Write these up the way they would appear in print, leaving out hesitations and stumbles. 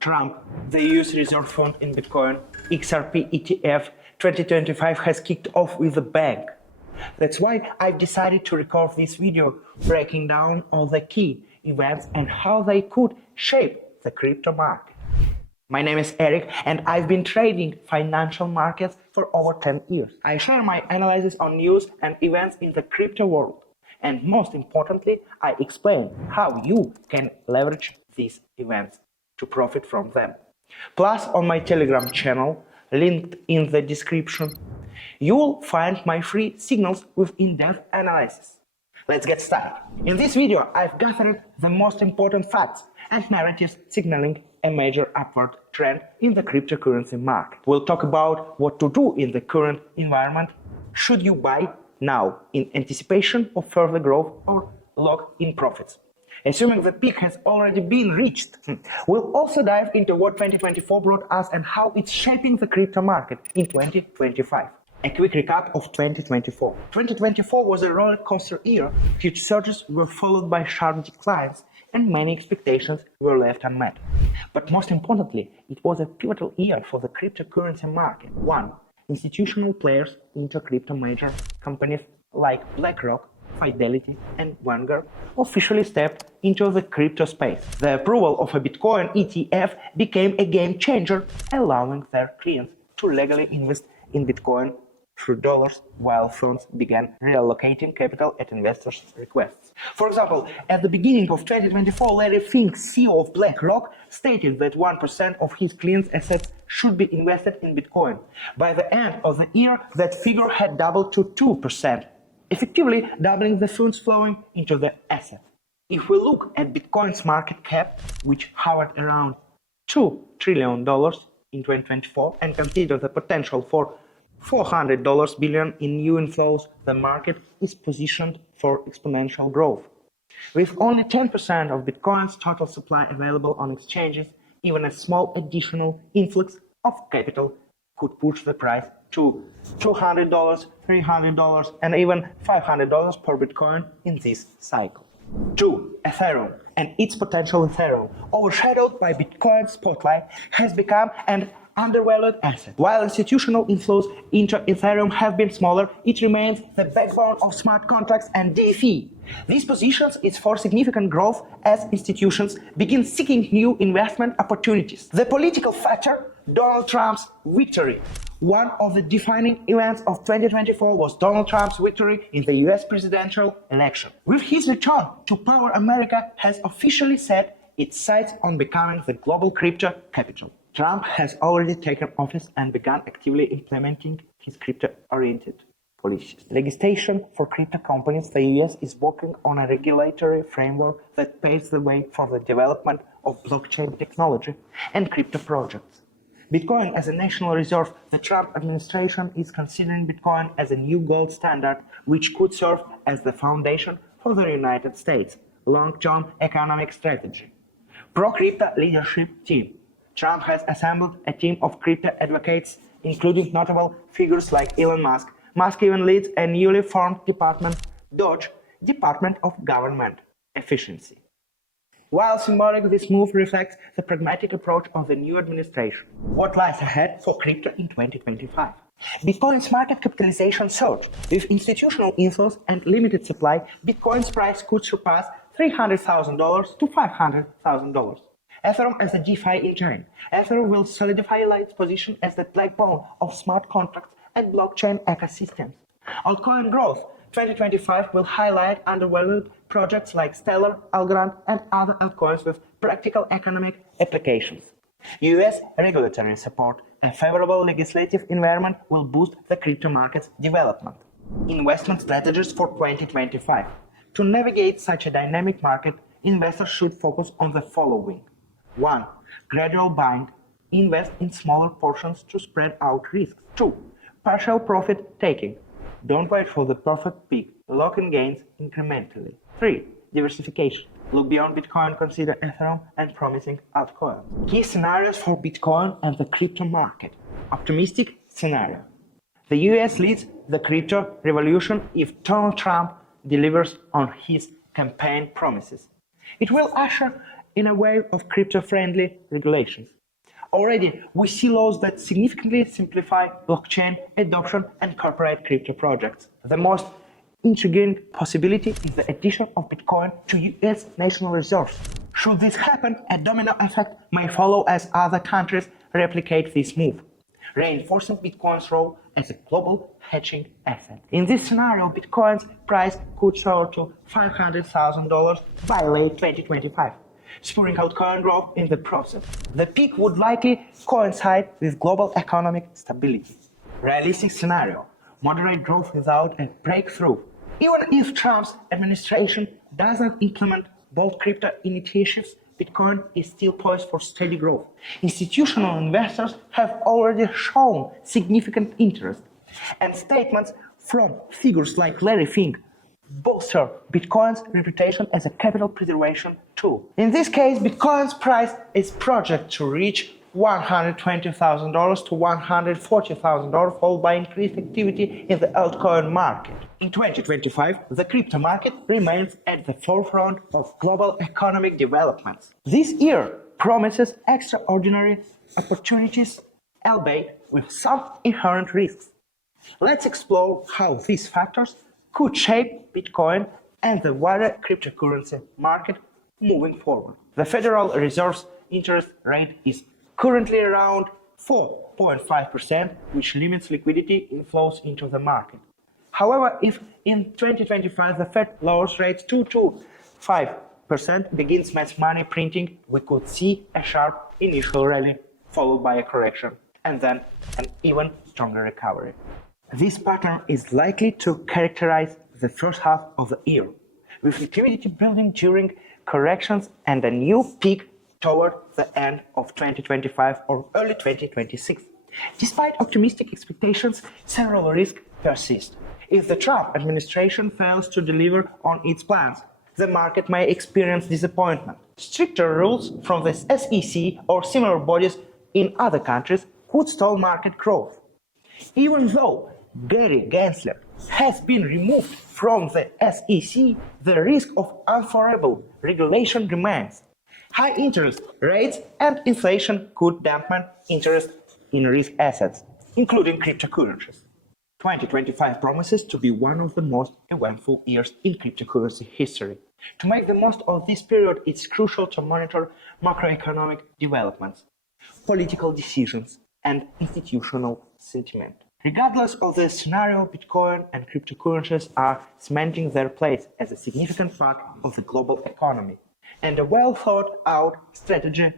Trump, the US Reserve Fund in Bitcoin, XRP ETF 2025 has kicked off with a bang. That's why I've decided to record this video breaking down all the key events and how they could shape the crypto market. My name is Eric and I've been trading financial markets for over 10 years. I share my analysis on news and events in the crypto world. And most importantly, I explain how you can leverage these events to profit from them. Plus, on my Telegram channel, linked in the description, you will find my free signals with in-depth analysis. Let's get started. In this video, I've gathered the most important facts and narratives signaling a major upward trend in the cryptocurrency market. We'll talk about what to do in the current environment. Should you buy now in anticipation of further growth or lock in profits? Assuming the peak has already been reached, we'll also dive into what 2024 brought us and how it's shaping the crypto market in 2025. A quick recap of 2024. 2024 was a roller coaster year. Huge surges were followed by sharp declines, and many expectations were left unmet. But most importantly, it was a pivotal year for the cryptocurrency market. 1. Institutional players into crypto major companies like BlackRock, Fidelity, and Vanguard officially stepped into the crypto space. The approval of a Bitcoin ETF became a game changer, allowing their clients to legally invest in Bitcoin through dollars, while funds began reallocating capital at investors' requests. For example, at the beginning of 2024, Larry Fink, CEO of BlackRock, stated that 1% of his clients' assets should be invested in Bitcoin. By the end of the year, that figure had doubled to 2%, effectively doubling the funds flowing into the asset. If we look at Bitcoin's market cap, which hovered around $2 trillion in 2024, and consider the potential for $400 billion in new inflows, the market is positioned for exponential growth. With only 10% of Bitcoin's total supply available on exchanges, even a small additional influx of capital could push the price to $200, $300, and even $500 per Bitcoin in this cycle. 2. Ethereum and its potential. Ethereum, overshadowed by Bitcoin's spotlight, has become an undervalued asset. While institutional inflows into Ethereum have been smaller, it remains the backbone of smart contracts and DeFi. This positions it for significant growth as institutions begin seeking new investment opportunities. The political factor, Donald Trump's victory. One of the defining events of 2024 was Donald Trump's victory in the US presidential election. With his return to power, America has officially set its sights on becoming the global crypto capital. Trump has already taken office and begun actively implementing his crypto-oriented policies. Legislation for crypto companies. The US is working on a regulatory framework that paves the way for the development of blockchain technology and crypto projects. Bitcoin as a national reserve. The Trump administration is considering Bitcoin as a new gold standard, which could serve as the foundation for the United States' long-term economic strategy. Pro-crypto leadership team. Trump has assembled a team of crypto advocates, including notable figures like Elon Musk. Musk even leads a newly formed department, DOGE, Department of Government Efficiency. While symbolic, this move reflects the pragmatic approach of the new administration. What lies ahead for crypto in 2025? Bitcoin's market capitalization surged. With institutional inflows and limited supply, Bitcoin's price could surpass $300,000 to $500,000. Ethereum as a DeFi engine. Ethereum will solidify its position as the backbone of smart contracts and blockchain ecosystems. Altcoin growth. 2025 will highlight undervalued projects like Stellar, Algorand, and other altcoins with practical economic applications. US regulatory support. A favorable legislative environment will boost the crypto market's development. Investment strategies for 2025. To navigate such a dynamic market, investors should focus on the following. 1. Gradual buying. Invest in smaller portions to spread out risks. 2. Partial profit taking. Don't wait for the perfect peak. Lock in gains incrementally. 3. Diversification. Look beyond Bitcoin, consider Ethereum and promising altcoins. Key scenarios for Bitcoin and the crypto market. Optimistic scenario. The US leads the crypto revolution if Donald Trump delivers on his campaign promises. It will usher in a wave of crypto-friendly regulations. Already, we see laws that significantly simplify blockchain adoption and corporate crypto projects. The most intriguing possibility is the addition of Bitcoin to US national reserves. Should this happen, a domino effect may follow as other countries replicate this move, reinforcing Bitcoin's role as a global hedging asset. In this scenario, Bitcoin's price could soar to $500,000 by late 2025, spurring altcoin growth in the process. The peak would likely coincide with global economic stability. Realistic scenario: moderate growth without a breakthrough. Even if Trump's administration doesn't implement bold crypto initiatives, Bitcoin is still poised for steady growth. Institutional investors have already shown significant interest, and statements from figures like Larry Fink bolster Bitcoin's reputation as a capital preservation tool. In this case, Bitcoin's price is projected to reach $120,000 to $140,000, followed by increased activity in the altcoin market. In 2025, the crypto market remains at the forefront of global economic developments. This year promises extraordinary opportunities, albeit with some inherent risks. Let's explore how these factors could shape Bitcoin and the wider cryptocurrency market moving forward. The Federal Reserve's interest rate is currently around 4.5%, which limits liquidity inflows into the market. However, if in 2025 the Fed lowers rates to 5%, begins mass money printing, we could see a sharp initial rally followed by a correction and then an even stronger recovery. This pattern is likely to characterize the first half of the year, with liquidity building during corrections and a new peak toward the end of 2025 or early 2026. Despite optimistic expectations, several risks persist. If the Trump administration fails to deliver on its plans, the market may experience disappointment. Stricter rules from the SEC or similar bodies in other countries could stall market growth. Even though Gary Gensler has been removed from the SEC, the risk of unfavorable regulation remains. High interest rates and inflation could dampen interest in risk assets, including cryptocurrencies. 2025 promises to be one of the most eventful years in cryptocurrency history. To make the most of this period, it's crucial to monitor macroeconomic developments, political decisions, and institutional sentiment. Regardless of the scenario, Bitcoin and cryptocurrencies are cementing their place as a significant part of the global economy, and a well-thought-out strategy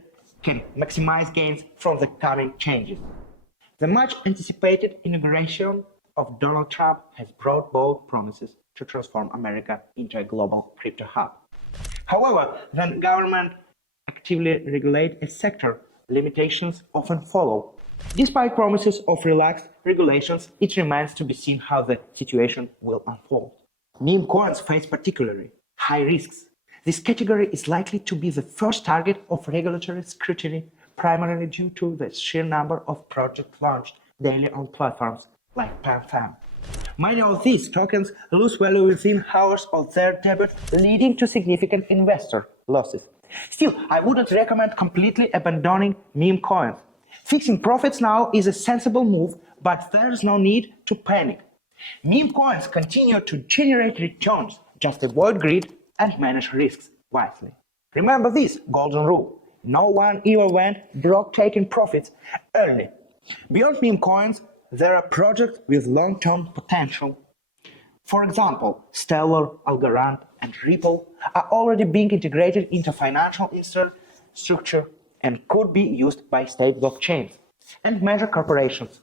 can maximize gains from the coming changes. The much-anticipated inauguration of Donald Trump has brought bold promises to transform America into a global crypto hub. However, when government actively regulate a sector, limitations often follow. Despite promises of relaxed regulations, it remains to be seen how the situation will unfold. Meme coins face particularly high risks. This category is likely to be the first target of regulatory scrutiny, primarily due to the sheer number of projects launched daily on platforms like PanFam. Many of these tokens lose value within hours of their debut, leading to significant investor losses. Still, I wouldn't recommend completely abandoning meme coins. Fixing profits now is a sensible move, but there's no need to panic. Meme coins continue to generate returns, just avoid greed and manage risks wisely. Remember this golden rule: no one ever went broke taking profits early. Beyond meme coins, there are projects with long-term potential. For example, Stellar, Algorand, and Ripple are already being integrated into financial infrastructure and could be used by state blockchains and major corporations.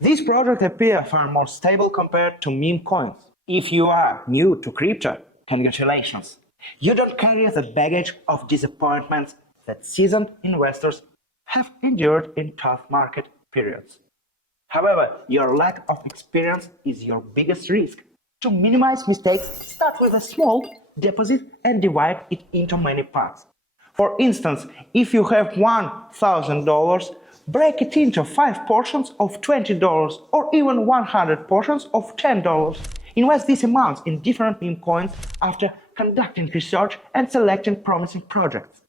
These projects appear far more stable compared to meme coins. If you are new to crypto, congratulations. You don't carry the baggage of disappointments that seasoned investors have endured in tough market periods. However, your lack of experience is your biggest risk. To minimize mistakes, start with a small deposit and divide it into many parts. For instance, if you have $1,000, break it into 5 portions of $20 or even 100 portions of $10. Invest these amounts in different meme coins after conducting research and selecting promising projects.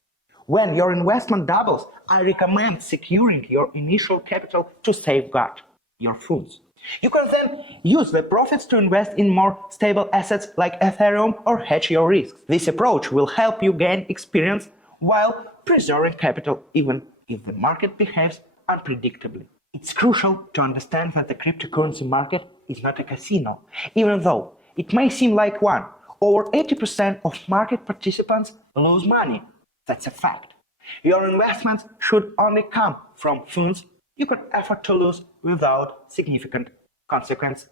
When your investment doubles, I recommend securing your initial capital to safeguard your funds. You can then use the profits to invest in more stable assets like Ethereum or hedge your risks. This approach will help you gain experience while preserving capital even if the market behaves unpredictably. It's crucial to understand that the cryptocurrency market is not a casino, even though it may seem like one. Over 80% of market participants lose money. That's a fact. Your investments should only come from funds you can afford to lose without significant consequence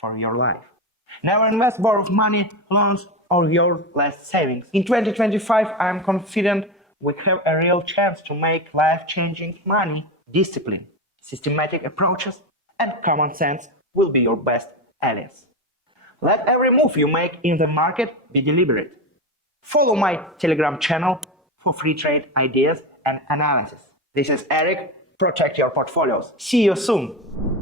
for your life. Never invest borrowed money, loans, or your last savings. In 2025, I am confident we have a real chance to make life-changing money. Discipline, systematic approaches, and common sense will be your best allies. Let every move you make in the market be deliberate. Follow my Telegram channel for free trade ideas and analysis. This is Eric. Protect your portfolios. See you soon.